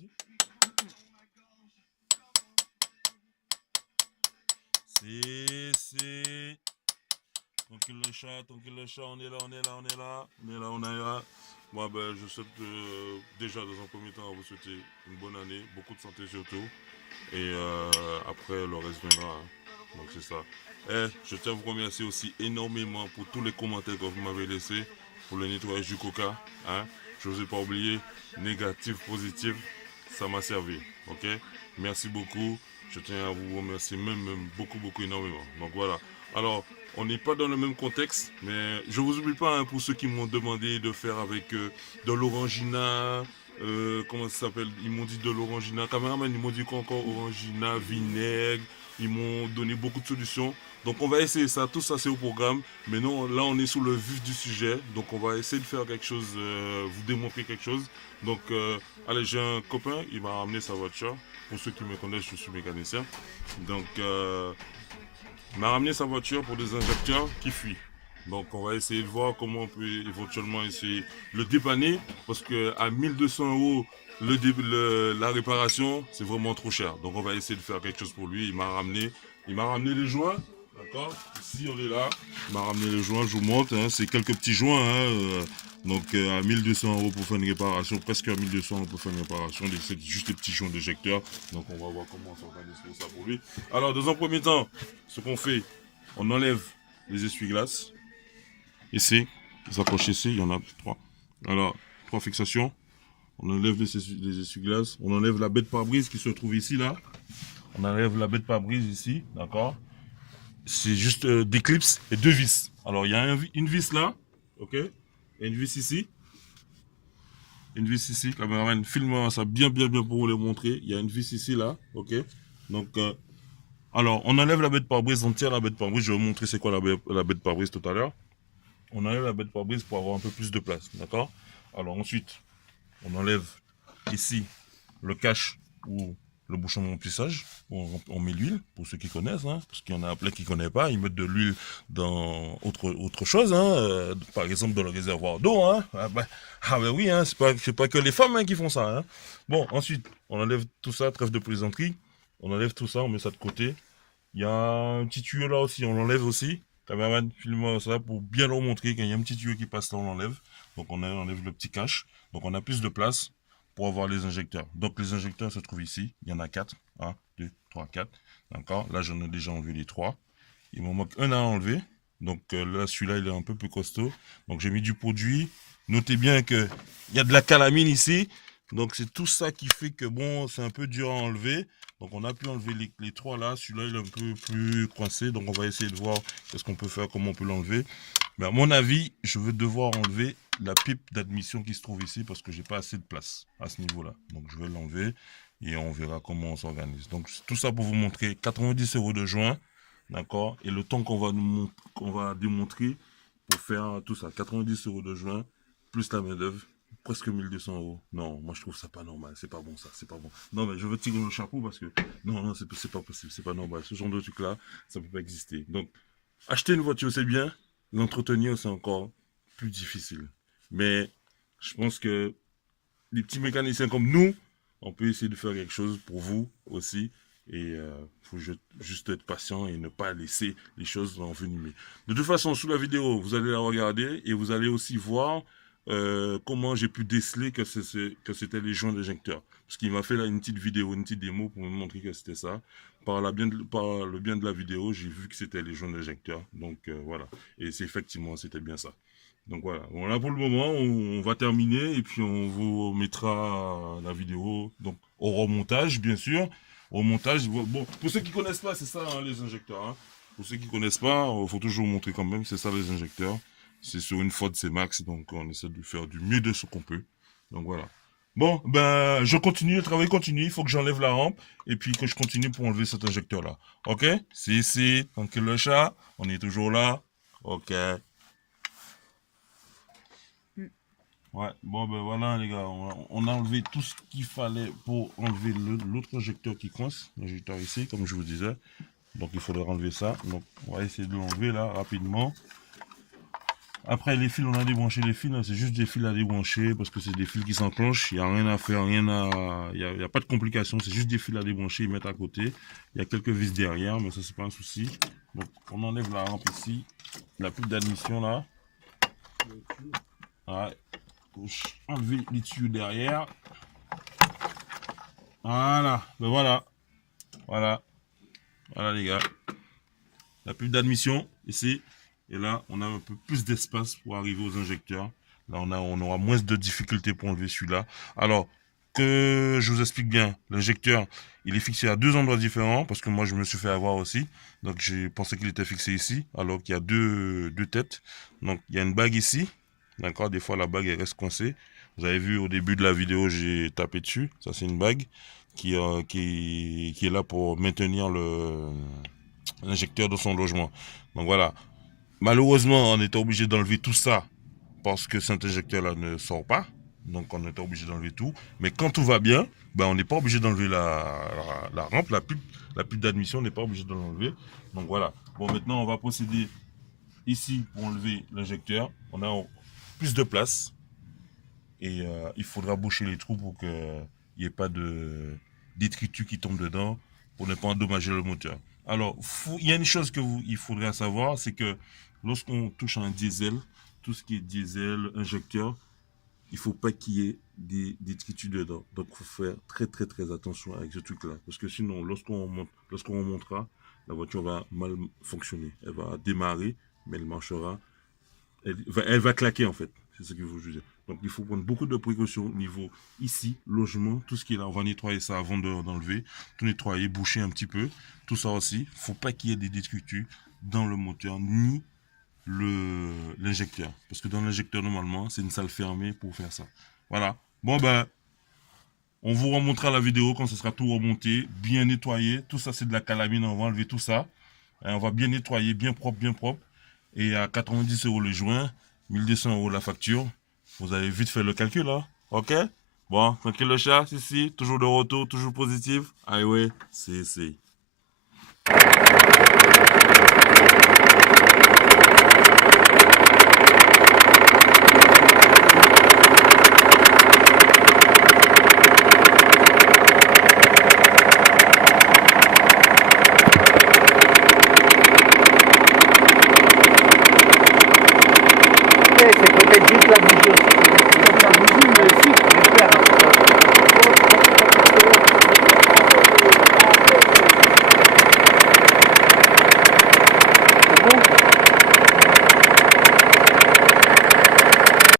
parti. C'est... Tranquille le chat, on est là, on est là, on est là, on est là, on est là. Moi, ben, je souhaite déjà dans un premier temps à vous souhaiter une bonne année, beaucoup de santé surtout. Et après, le reste viendra. Hein. Donc c'est ça. Et je tiens à vous remercier aussi énormément pour tous les commentaires que vous m'avez laissés pour le nettoyage du coca. Hein. Je ne vous ai pas oublié, négatif, positif, ça m'a servi. Ok. Merci beaucoup. Je tiens à vous remercier même beaucoup, beaucoup, énormément. Donc voilà. Alors, on n'est pas dans le même contexte, mais je vous oublie pas hein, pour ceux qui m'ont demandé de faire avec de l'orangina, comment ça s'appelle. Ils m'ont dit de l'orangina. Caméraman, ils m'ont dit quoi encore? Orangina, vinaigre. Ils m'ont donné beaucoup de solutions. Donc on va essayer ça. Tout ça c'est au programme. Mais non, là on est sous le vif du sujet. Donc on va essayer de faire quelque chose, vous démontrer quelque chose. Donc allez, j'ai un copain, il m'a ramené sa voiture. Pour ceux qui me connaissent, je suis mécanicien. Donc il m'a ramené sa voiture pour des injecteurs qui fuient. Donc on va essayer de voir comment on peut éventuellement essayer de le dépanner. Parce qu'à 1200 € la réparation, c'est vraiment trop cher. Donc on va essayer de faire quelque chose pour lui. Il m'a ramené les joints. D'accord. Ici on est là. Il m'a ramené les joints, je vous montre. Hein. C'est quelques petits joints. Hein. Donc à 1200 € pour faire une réparation. Presque à 1200 € pour faire une réparation. C'est juste des petits joints d'éjecteurs. Donc on va voir comment on s'organise pour ça pour lui. Alors dans un premier temps, ce qu'on fait, on enlève les essuie-glaces. Ici, ils accrochent ici, il y en a 3. Alors, 3 fixations. On enlève les essuie-glaces. On enlève la bête pare-brise qui se trouve ici, là. On enlève la bête pare-brise ici, d'accord. C'est juste des clips et 2 vis. Alors, il y a une vis là, ok. Et une vis ici. Une vis ici. Caméraman, filme ça bien pour vous le montrer. Il y a une vis ici, là, ok. Donc, alors, on enlève la bête pare-brise, on tire la bête pare-brise. Je vais vous montrer c'est quoi la bête pare-brise tout à l'heure. On enlève la bête pare-brise pour avoir un peu plus de place, d'accord. Alors ensuite, on enlève ici le cache ou le bouchon de remplissage, on met l'huile, pour ceux qui connaissent, hein, parce qu'il y en a plein qui ne connaissent pas, ils mettent de l'huile dans autre chose, hein, par exemple dans le réservoir d'eau. Hein. Ah ben oui, hein, c'est pas que les femmes hein, qui font ça. Hein. Bon, ensuite, on enlève tout ça, trêve de plaisanterie, on enlève tout ça, on met ça de côté. Il y a un petit tuyau là aussi, on l'enlève aussi. Caméraman, filme ça pour bien leur montrer qu'il y a un petit tuyau qui passe là, on l'enlève. Donc on enlève le petit cache. Donc on a plus de place pour avoir les injecteurs. Donc les injecteurs se trouvent ici. Il y en a 4. 1, 2, 3, 4. D'accord. Là j'en ai déjà enlevé les 3. Il m'en manque un à enlever. Donc là celui-là il est un peu plus costaud. Donc j'ai mis du produit. Notez bien qu'il y a de la calamine ici. Donc c'est tout ça qui fait que bon c'est un peu dur à enlever. Donc on a pu enlever les 3 là. Celui-là il est un peu plus coincé. Donc on va essayer de voir qu'est-ce qu'on peut faire, comment on peut l'enlever. Mais à mon avis, je vais devoir enlever la pipe d'admission qui se trouve ici parce que j'ai pas assez de place à ce niveau-là. Donc je vais l'enlever et on verra comment on s'organise. Donc tout ça pour vous montrer 90 € de joint, d'accord. Et le temps qu'on va démontrer pour faire tout ça, 90 € de joint plus la main d'œuvre. Presque 1200 €. Non, moi je trouve ça pas normal. C'est pas bon ça, c'est pas bon. Non, mais je veux tirer le chapeau parce que non, c'est pas possible, c'est pas normal. Ce genre de truc là, ça peut pas exister. Donc, acheter une voiture c'est bien, l'entretenir c'est encore plus difficile. Mais je pense que les petits mécaniciens comme nous, on peut essayer de faire quelque chose pour vous aussi. Et il faut juste être patient et ne pas laisser les choses envenimer. De toute façon, sous la vidéo, vous allez la regarder et vous allez aussi voir comment j'ai pu déceler que c'était les joints d'éjecteur. Parce qu'il m'a fait là une petite vidéo, une petite démo pour me montrer que c'était ça. Par le bien de la vidéo, j'ai vu que c'était les joints d'éjecteur. Donc voilà. Et c'est effectivement, c'était bien ça. Donc voilà. Bon, là pour le moment, on va terminer et puis on vous mettra la vidéo. Donc au remontage, bien sûr. Au montage, bon, pour ceux qui connaissent pas, c'est ça hein, les injecteurs. Hein. Pour ceux qui connaissent pas, il faut toujours montrer quand même, c'est ça les injecteurs. C'est sur une Ford C-Max, donc on essaie de faire du mieux de ce qu'on peut. Donc voilà. Bon, ben, je continue, le travail continue, il faut que j'enlève la rampe, et puis que je continue pour enlever cet injecteur-là. Ok? C'est ici, tranquille le chat, on est toujours là. Ok. Ouais, bon ben voilà les gars, on a enlevé tout ce qu'il fallait pour enlever l'autre injecteur qui coince, l'injecteur ici, comme je vous disais. Donc il faudrait enlever ça, donc on va essayer de l'enlever là rapidement. Après, les fils, on a débranché les fils, hein, c'est juste des fils à débrancher parce que c'est des fils qui s'enclenchent. Il n'y a rien à faire, il y a pas de complications, c'est juste des fils à débrancher, ils mettent à côté. Il y a quelques vis derrière, mais ça, c'est pas un souci. Donc, on enlève la rampe ici, la pute d'admission là. Ouais. Enlever les tuyaux derrière. Voilà, ben voilà. Voilà. Voilà, les gars. La pub d'admission ici. Et là, on a un peu plus d'espace pour arriver aux injecteurs. Là, on aura moins de difficultés pour enlever celui-là. Alors, que je vous explique bien, l'injecteur, il est fixé à deux endroits différents parce que moi, je me suis fait avoir aussi. Donc, j'ai pensé qu'il était fixé ici, alors qu'il y a deux têtes. Donc, il y a une bague ici. D'accord, des fois, la bague, elle reste coincée. Vous avez vu au début de la vidéo, j'ai tapé dessus. Ça, c'est une bague qui est là pour maintenir l'injecteur de son logement. Donc, voilà. Malheureusement, on était obligé d'enlever tout ça parce que cet injecteur-là ne sort pas. Donc, on était obligé d'enlever tout. Mais quand tout va bien, ben, on n'est pas obligé d'enlever la rampe, la pute d'admission, on n'est pas obligé de l'enlever. Donc, voilà. Bon, maintenant, on va procéder ici pour enlever l'injecteur. On a plus de place. Et il faudra boucher les trous pour qu'il n'y ait pas de détritus qui tombent dedans pour ne pas endommager le moteur. Alors, il y a une chose qu'il faudrait savoir, c'est que lorsqu'on touche à un diesel, tout ce qui est diesel, injecteur, il ne faut pas qu'il y ait des détritus dedans. Donc, il faut faire très très très attention avec ce truc-là. Parce que sinon, lorsqu'on remontera, la voiture va mal fonctionner. Elle va démarrer, mais elle marchera. Elle va claquer en fait. C'est ce que je veux dire. Donc, il faut prendre beaucoup de précautions au niveau ici, logement, tout ce qui est là. On va nettoyer ça avant d'enlever. Tout nettoyer, boucher un petit peu. Tout ça aussi. Il ne faut pas qu'il y ait des détritus dans le moteur ni l'injecteur. Parce que dans l'injecteur, normalement, c'est une salle fermée pour faire ça. Voilà. Bon, ben, on vous remontera la vidéo quand ce sera tout remonté, bien nettoyé. Tout ça, c'est de la calamine. On va enlever tout ça. Et on va bien nettoyer, bien propre, bien propre. Et à 90 € le joint, 1200 € la facture. Vous avez vite fait le calcul, hein? Ok? Bon, tranquille le chat, ici, toujours de retour, toujours positif. Ah ouais, c'est. C'est peut-être juste la bougie aussi. Donc la bougie, mais si, j'espère.